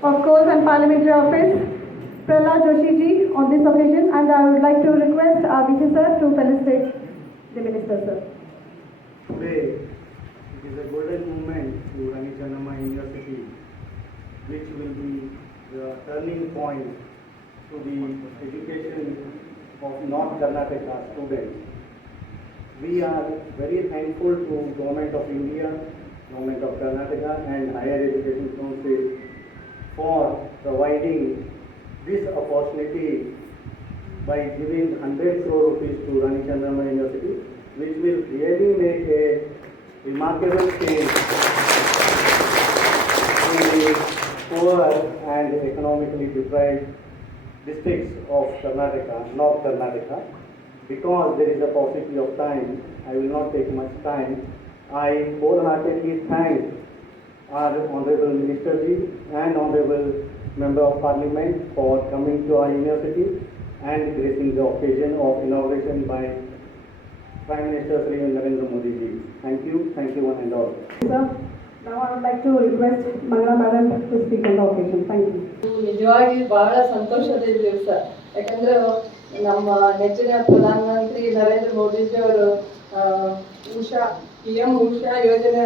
of Course and Parliamentary Office, Prahlad Joshi ji, on this occasion, and I would like to request our VC sir to felicitate the Minister, sir. Today, it is a golden moment to Rani Chennamma University, which will be the turning point to the education of North Karnataka students. We are very thankful to Government of India, Government of Karnataka and Higher Education Council for providing this opportunity by giving 100 crore rupees to Rani Chennamma University, which will really make a remarkable change in the poor and economically deprived districts of Karnataka, North Karnataka. Because there is a paucity of time, I will not take much time. I wholeheartedly thank our Honorable Minister Ji and Honorable Member of Parliament for coming to our university and gracing the occasion of inauguration by Prime Minister Shri Narendra Modi Ji. Thank you one and all. Sir, now I would like to request Mangala Madam to speak on the occasion. Thank you. ನಿಜವಾಗಿ ಬಹಳ ಸಂತೋಷದ ದಿವಸ. ಯಾಕಂದ್ರೆ ನಮ್ಮ ನೆಚ್ಚಿನ ಪ್ರಧಾನಮಂತ್ರಿ ನರೇಂದ್ರ ಮೋದಿಜಿ ಅವರು PM Usha ಯೋಜನೆ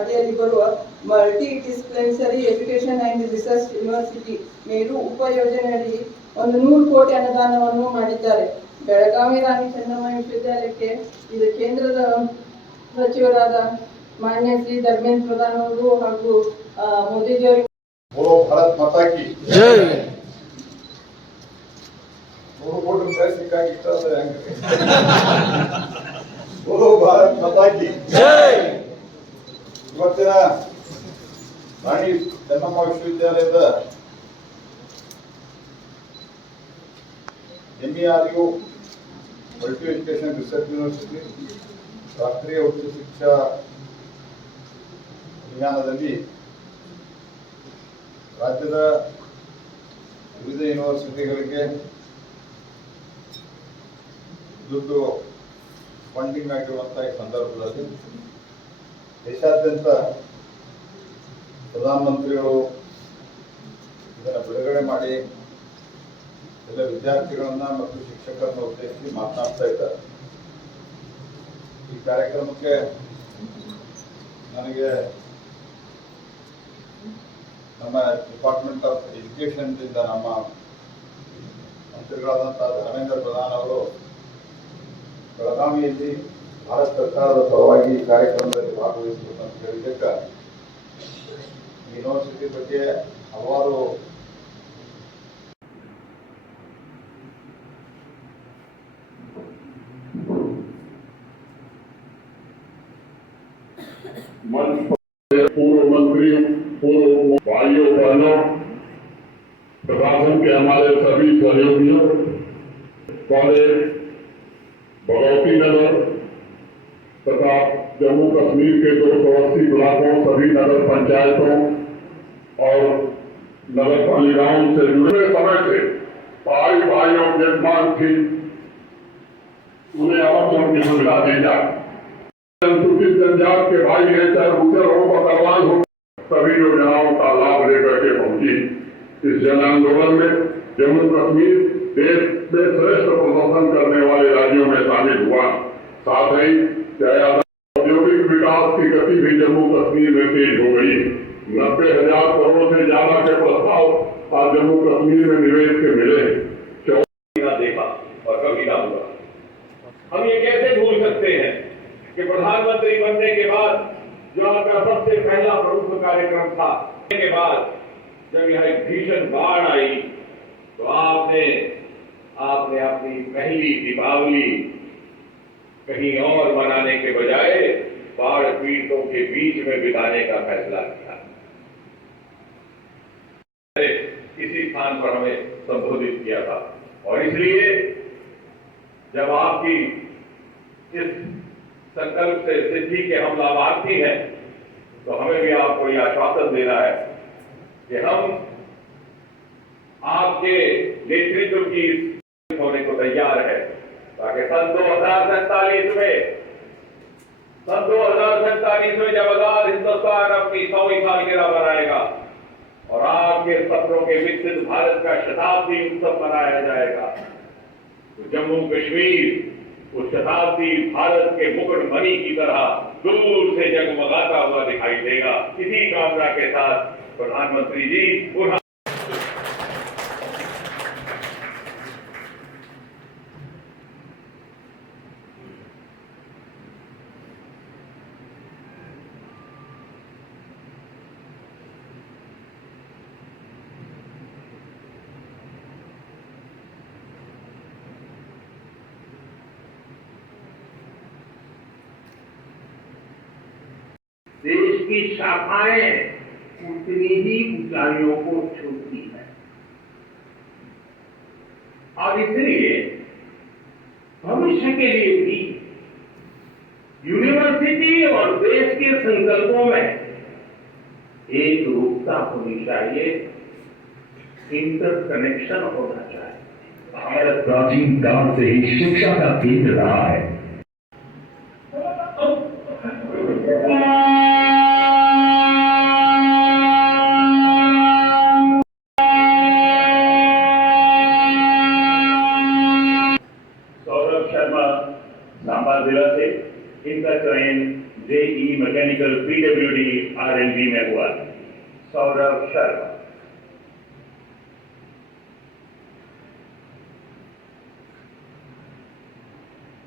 ಅಡಿಯಲ್ಲಿ ಬರುವ multi dispensary education and research university ಮೇರು ಉಪ ಯೋಜನೆಯಡಿ 100 ಕೋಟಿ ಅನುದಾನವನ್ನು ಮಾಡಿದ್ದಾರೆ. ಬೆಳಗಾವಿ ರಾಣಿ ಚೆನ್ನಮ್ಮ ವಿಶ್ವವಿದ್ಯಾಲಯಕ್ಕೆ ಇದು ಕೇಂದ್ರದ ಸಚಿವರಾದ ಮಾನ್ಯ ಶ್ರೀ ಧರ್ಮೇಂದ್ರ ಪ್ರಧಾನ್ ಅವರು ಹಾಗೂ ಮೋದಿಜಿ ಅವರು बोलो भारत माता की जय। 100 ಕೋಟಿ ರೂಪಾಯಿ ಸಿಕ್ಕಾಗಿತ್ತು बोलो भारत माता की जय। ಇವತ್ತಿನ ರಾಣಿ ಚೆನ್ನಮ್ಮ ವಿಶ್ವವಿದ್ಯಾಲಯದ MERU multi education research university ರಾಷ್ಟ್ರೀಯ ಉಚ್ಚ ಶಿಕ್ಷಾ ಅಭಿಯಾನದಲ್ಲಿ ರಾಜ್ಯದ ವಿವಿಧ ಯೂನಿವರ್ಸಿಟಿಗಳಿಗೆ ದುಡ್ಡು ಫಂಡಿಂಗ್ ಆಗಿರುವಂತಹ ಈ ಸಂದರ್ಭದಲ್ಲಿ ದೇಶಾದ್ಯಂತ ಪ್ರಧಾನಮಂತ್ರಿಗಳು ಇದನ್ನು ಬಿಡುಗಡೆ ಮಾಡಿ ಎಲ್ಲ ವಿದ್ಯಾರ್ಥಿಗಳನ್ನ ಮತ್ತು ಶಿಕ್ಷಕರನ್ನ ಉದ್ದೇಶಿಸಿ ಮಾತನಾಡ್ತಾ ಇದ್ದಾರೆ. ಈ ಕಾರ್ಯಕ್ರಮಕ್ಕೆ ನನಗೆ ನಮ್ಮ ಡಿಪಾರ್ಟ್ಮೆಂಟ್ ಆಫ್ ಎಜುಕೇಶನ್ ದಿಂದ ನಮ್ಮ ಮಂತ್ರಿಗಳಾದಂತಹ ಧರ್ಮೇಂದ್ರ ಪ್ರಧಾನ್ ಅವರು ಬೆಳಗಾವಿಯಲ್ಲಿ ಭಾರತ ಸರ್ಕಾರದ ಪರವಾಗಿ ಈ ಕಾರ್ಯಕ್ರಮದಲ್ಲಿ ಭಾಗವಹಿಸಬೇಕು ಅಂತ ಹೇಳಿದ್ದಕ್ಕೆ ಯೂನಿವರ್ಸಿಟಿ ಬಗ್ಗೆ ಹಲವಾರು पूर्व मंत्रियों, पूर्व भाइयों बहनों, प्रशासन के हमारे सभी सहयोगियों, कॉलेज भगवती नगर तथा जम्मू कश्मीर के 280 ब्लॉकों, सभी नगर पंचायतों और नगर पालिकाओं से जुड़े समय से पहाड़ी भाइयों की मांग थी उन्हें और यहाँ मिला दी जाए। अनुसूचित जनजाति के भाई हैं, चाहे गुजर हो बकरवाल हो, सभी योजनाओं का लाभ लेकर के पहुंची। इस जन आंदोलन में जम्मू कश्मीर देश में श्रेष्ठ प्रदर्शन करने वाले राज्यों में शामिल हुआ। साथ ही औद्योगिक विकास की गति भी जम्मू कश्मीर में तेज हो गई। 90,000 करोड़ से ज्यादा के प्रस्ताव आज जम्मू कश्मीर में निवेश के मिले। देखा और कभी ना हुआ। हम ये कैसे भूल सकते हैं कि प्रधानमंत्री बनने के बाद जो आपका सबसे पहला प्रमुख कार्यक्रम था, के बाद जब यह एक भीषण बाढ़ आई तो आपने अपनी पहली दीपावली कहीं और मनाने के बजाय बाढ़ पीड़ितों के बीच में बिताने का फैसला किया। इसी स्थान पर हमें संबोधित किया था और इसलिए जब आपकी इस संकल्प से सिद्धि के हम लाभार्थी हैं तो हमें भी आपको यह आश्वासन देना है कि हम आपके नेतृत्व की होने को तैयार है ताकि सन 2047 में सन 2047 में जब आजाद हिंदुस्तान अपनी 100वीं सालगिरह मनाएगा और आपके सपनों के विकसित भारत का शताब्दी उत्सव मनाया जाएगा, तो जम्मू कश्मीर उस शताब्दी भारत के मुकुटमणि की तरह दूर से जगमगाता हुआ दिखाई देगा। इसी कामना के साथ प्रधानमंत्री जी पुनः देश की शाखाएं उतनी ही ऊंचाइयों को छूती है और इसलिए भविष्य के लिए भी यूनिवर्सिटी और देश के संकल्पों में एक रूपता होनी चाहिए, इंटरकनेक्शन होना चाहिए। भारत प्राचीन काल से ही शिक्षा का केंद्र रहा है। सौरभ शर्मा सांबा जिला से, इनका चयन जेई मैकेनिकल पीडब्ल्यूडी आरएनबी में हुआ। सौरभ शर्मा।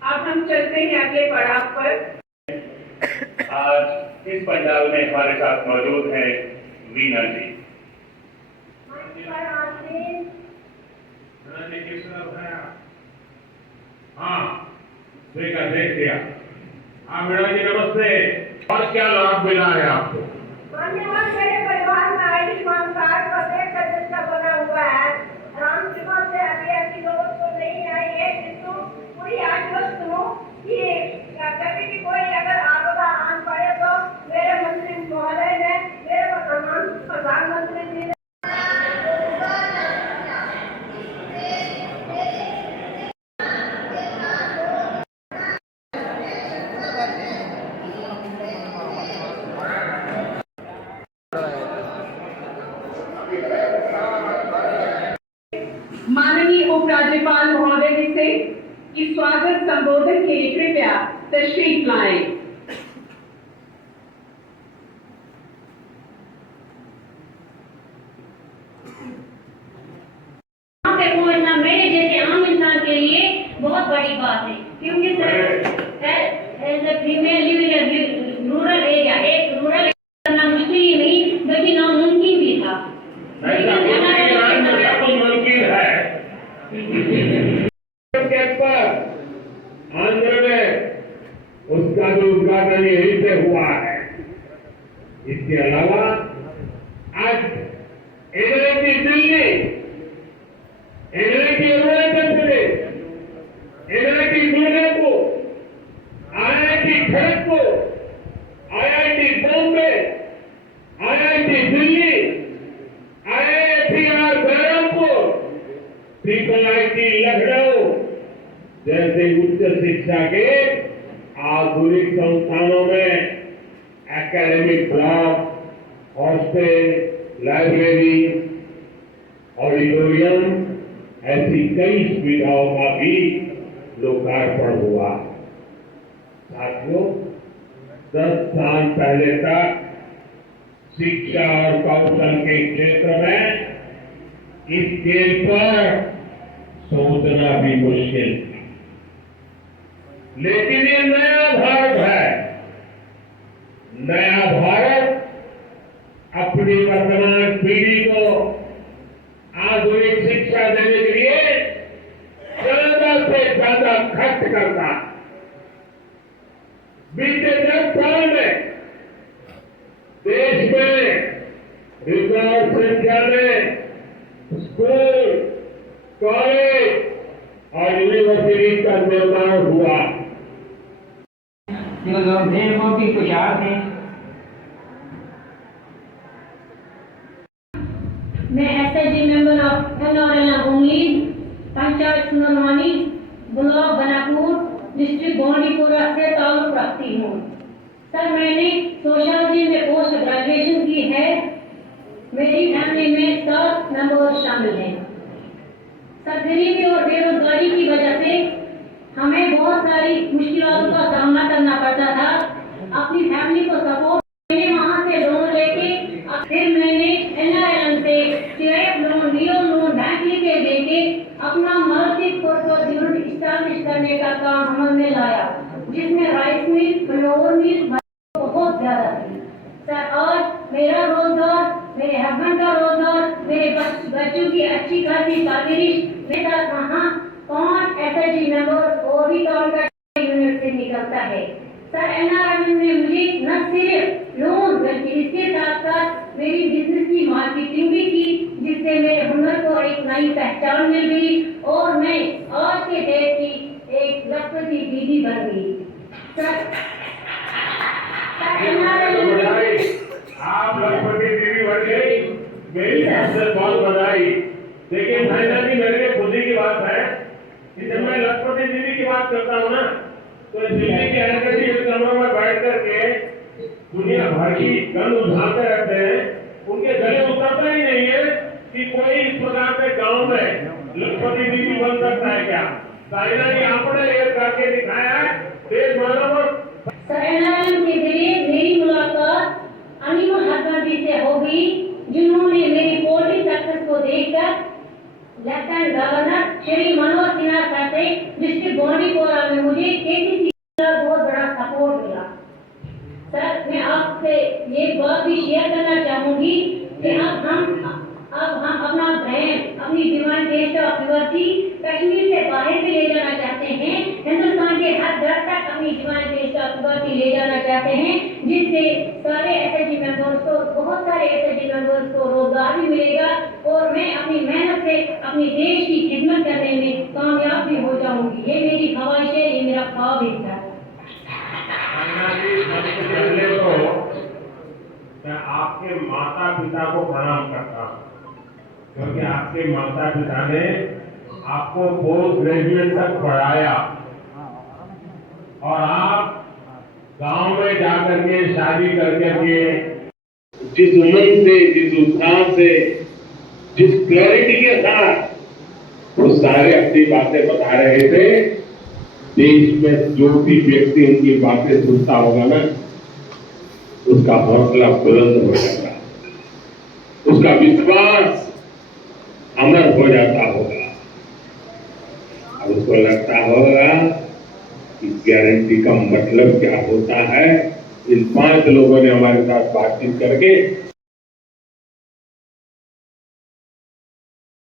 अब हम चलते हैं अगले पड़ाव पर। आज इस पंडाल में हमारे साथ मौजूद हैं वीना जी। हाँ, देखा देख लिया। हाँ मीणा जी नमस्ते। और क्या लाभ मिला है आपको? धन्यवाद। मेरे परिवार में आयुष्मान कार्ड का देख कर जिसका बना हुआ है, राम जीवन से अभी ऐसी लोगों को नहीं आई है, किंतु पूरी आश्वस्त हूँ कि कभी भी कोई अगर आपदा आन पड़े तो मेरे मंत्री महोदय ने, मेरे प्रधानमंत्री जी ने माननीय उपराज्यपाल महोदय जी से कि स्वागत संबोधन के लिए कृपया तशरीफ लाएं। पहुंचना मेरे जैसे आम इंसान के लिए बहुत बड़ी बात है, क्योंकि as a female living in rural area, एक रूरल करना मुश्किल ही नहीं बल्कि नामुमकिन भी था। मुमकिन है। आंध्र में उसका जो उद्घाटन यहीं से हुआ है। इसके अलावा आज NIT Delhi, NIT Arunachal Pradesh, NIT Mirzapur, IIT Kharagpur, IIT Bombay, IIT Delhi, IITR Berhampur, triple IT Lucknow जैसे उच्च शिक्षा के आधुनिक संस्थानों में academic block, hostel, library, auditorium ऐसी कई सुविधाओं का भी लोकार्पण हुआ। साथियों, 10 साल पहले तक शिक्षा और कौशल के क्षेत्र में इस स्केल पर सोचना भी मुश्किल था, लेकिन ये नया भारत है। नया भारत अपनी वर्तमान पीढ़ी को आधुनिक शिक्षा देने के लिए ज्यादा से ज्यादा खर्च करता है। बीते 10 साल में देश में रिकॉर्ड संख्या में स्कूल, कॉलेज और यूनिवर्सिटी का निर्माण हुआ। देशों की कुछ याद है। मैं एसएजी मेंबर ऑफ एनआरएल उम्मीद, पंचायत सुनवानी, ब्लॉक बनापुर, डिस्ट्रिक्ट बांडीपुरा से ताल्लुक रखती हूँ। सर मैंने सोशियोलॉजी में पोस्ट ग्रेजुएशन की है। मेरी फैमिली में 7 मेंबर शामिल हैं। सर गरीबी और बेरोजगारी की वजह से हमें बहुत सारी मुश्किलों का सामना करना पड़ता था। अपनी फैमिली को सपोर्ट मैंने वहाँ से लोन लेके फिर मैंने NRLM से CIF लोन, लियो लोन, बैंक लेके देके अपना मल्टी पर्पज यूनिट इस्टेब्लिश करने का काम अमल में लाया, जिसमें राइस मिल, फ्लोर मिल बहुत ज्यादा थी। सर आज मेरा रोजगार, मेरे हस्बैंड का रोजगार, मेरे बच्चों की अच्छी खासी परवरिश, मेरे साथ वहाँ 5 SHG मेंबर और भी काम का यूनिट से निकलता है। सर NRLM ने मुझे न सिर्फ लोन बल्कि इसके साथ साथ मेरी बिजनेस की मार्केटिंग भी की, जिससे मेरे हुनर को एक नई पहचान मिल गई और मैं आज के डेट की एक लखपति दीदी बन गई। सर आप लखपति दीदी बन गई, मेरी तरफ से बहुत बधाई। लेकिन भाईना जी मेरे लिए खुशी की बात है कि जब मैं लखपति दीदी की बात करता हूँ ना, तो दिल्ली के एनर्जी कमरों में बैठ करके दुनिया भर की गंध उठाते रहते हैं, उनके गले उतरता ही नहीं है कि कोई इस प्रकार से गांव में लखपति दीदी बन सकता है क्या। साइना जी आपने ये करके दिखाया है, देश मानव। सर NRLM के जरिए मेरी मुलाकात अनिमल हसबैंड जी से होगी, जिन्होंने मेरी पोल्ट्री सक्सेस को देखकर lieutenant governor Shri Manoj Sinha sir से डिस्ट्रिक्ट बांडीपोरा में मुझे KCC का बहुत बड़ा सपोर्ट मिला। सर मैं आपसे ये बात भी शेयर करना चाहूंगी कि अब हम अपना ब्रांड, अपनी demand taste of liberty Kashmir से बाहर भी ले जाना चाहते हैं, हिंदुस्तान के हर घर तक अपनी डिमांड टेस्ट ऑफ लिबर्टी ले जाना चाहते हैं, जिससे सारे SHG मेंबर्स को, बहुत सारे SHG मेंबर्स को रोजगार भी मिलेगा और मैं अपनी मेहनत से अपने देश की खिदमत करने में कामयाब भी हो जाऊंगी। ये मेरी ख्वाहिश है, ये मेरा ख्वाब भी था। पहले तो मैं आपके माता पिता को प्रणाम करता हूँ, क्योंकि आपके माता पिता ने आपको पोस्ट ग्रेजुएट तक पढ़ाया और आप गांव में जाकर के शादी करके जिस उमंग से, जिस उत्साह से, जिस क्लैरिटी के साथ वो सारे अपनी बातें बता रहे थे, देश में जो भी व्यक्ति उनकी बातें सुनता होगा ना, उसका हौसला बुलंद हो जाता है, उसका विश्वास अमर हो जाता होगा। अब उसको लगता होगा कि गारंटी का मतलब क्या होता है। इन 5 लोगों ने हमारे साथ बातचीत करके